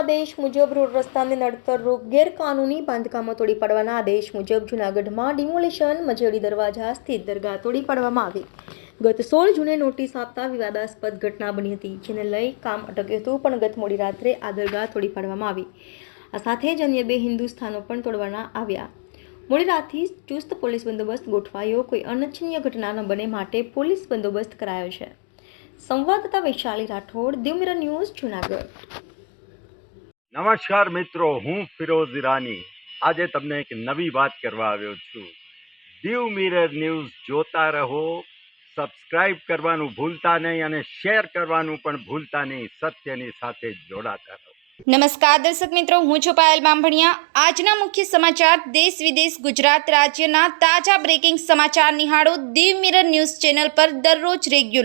આદેશ મુજબ રોડ રસ્તાને નડતરરૂપ ગેરકાનૂની બાંધકામો તોડી પાડવાના આદેશ મુજબ જૂનાગઢમાં ડિમોલિશન મજેડી દરવાજા સ્થિત દરગાહ તોડી પાડવામાં આવી. ગત સોળ જૂને નોટિસ આપતા વિવાદાસ્પદ ઘટના બની હતી, જેને લઈ કામ અટક્યું હતું, પણ ગત મોડી રાત્રે આ દરગાહ તોડી પાડવામાં આવી. આ સાથે જ અન્ય બે હિન્દુ સ્થાનો પણ તોડવાના આવ્યા. મોડી રાતથી ચુસ્ત પોલીસ બંદોબસ્ત ગોઠવાયો. કોઈ અનિચ્છનીય ઘટના ન બને માટે પોલીસ બંદોબસ્ત કરાયો છે. સંવાદદાતા વૈશાલી રાઠોડ દિવમિરર ન્યૂઝ જૂનાગઢ. નમસ્કાર મિત્રો, હું ફિરોઝ ઈરાની. આજે તમને એક નવી વાત કરવા આવ્યો છું. દીવ મિરર ન્યૂઝ જોતા રહો, સબસ્ક્રાઇબ કરવાનું ભૂલતા નહીં અને શેર કરવાનું પણ ભૂલતા નહીં, સત્યની સાથે જોડાતા રહો. નમસ્કાર દર્શક મિત્રો, હું છું પાયલ બામભણિયા આજના મુખ્ય સમાચાર, દેશ વિદેશ, ગુજરાત રાજ્યના તાજા બ્રેકિંગ સમાચાર નિહાળો. દીવ મિરર ન્યૂઝ ચેનલ પર દરરોજ રેગ્યુલર